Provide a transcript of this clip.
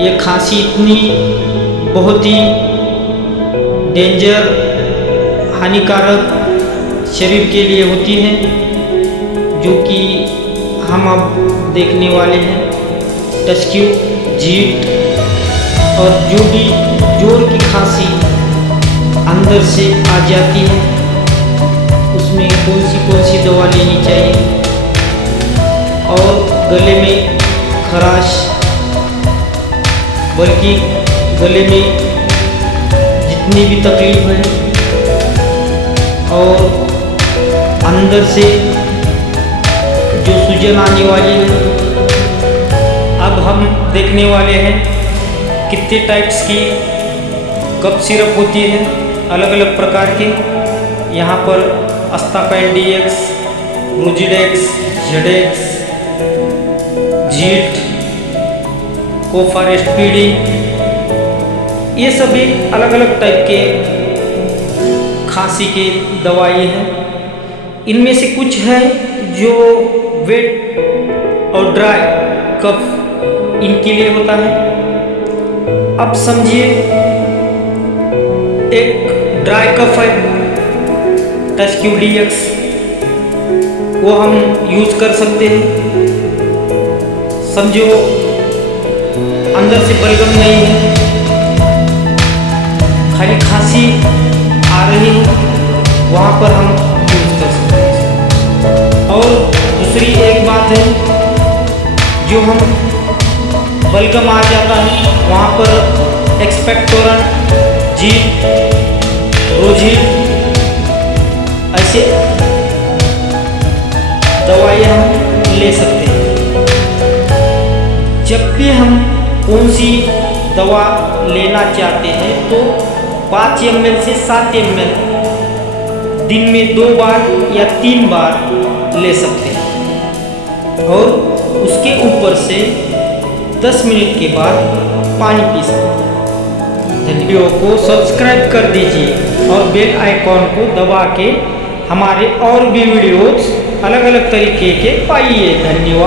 ये खांसी इतनी बहुत ही डेंजर हानिकारक शरीर के लिए होती है, जो कि हम अब देखने वाले हैं। टस्क्यू, जीट और जो भी जोर की खांसी अंदर से आ जाती है, उसमें कौन सी दवा लेनी चाहिए, और गले में खराश, बल्कि गले में जितनी भी तकलीफ है और अंदर से जो सूजन आने वाली है, अब हम देखने वाले हैं कितने टाइप्स की कफ सिरप होती है, अलग अलग प्रकार के। यहाँ पर अस्तापैन DX, रोजिडेक्स, जेडेक्स, जीट, कोफारेस्ट PD, ये सभी अलग अलग टाइप के खांसी के दवाई हैं। इनमें से कुछ है जो वेट और ड्राई कफ इनके लिए होता है। अब समझिए, एक ड्राई कफ है टस्क्यू DX, वो हम यूज कर सकते हैं। समझो अंदर से बलगम नहीं है, खाली खांसी आ रही है, वहाँ पर हम यूज कर सकते हैं। और दूसरी एक बात है, जो हम बलगम आ जाता है, वहाँ पर एक्सपेक्टोरेंट, जीट, रोजिड, ऐसे दवाई हम ले सकते हैं। जब भी हम कौन सी दवा लेना चाहते हैं तो 5 ml से 7 ml दिन में 2 बार या 3 बार ले सकते हैं, और उसके ऊपर से 10 मिनट के बाद पानी पी सकते हैं। वीडियो को सब्सक्राइब कर दीजिए और बेल आइकॉन को दबा के हमारे और भी वीडियोस अलग अलग तरीके के पाइए। धन्यवाद।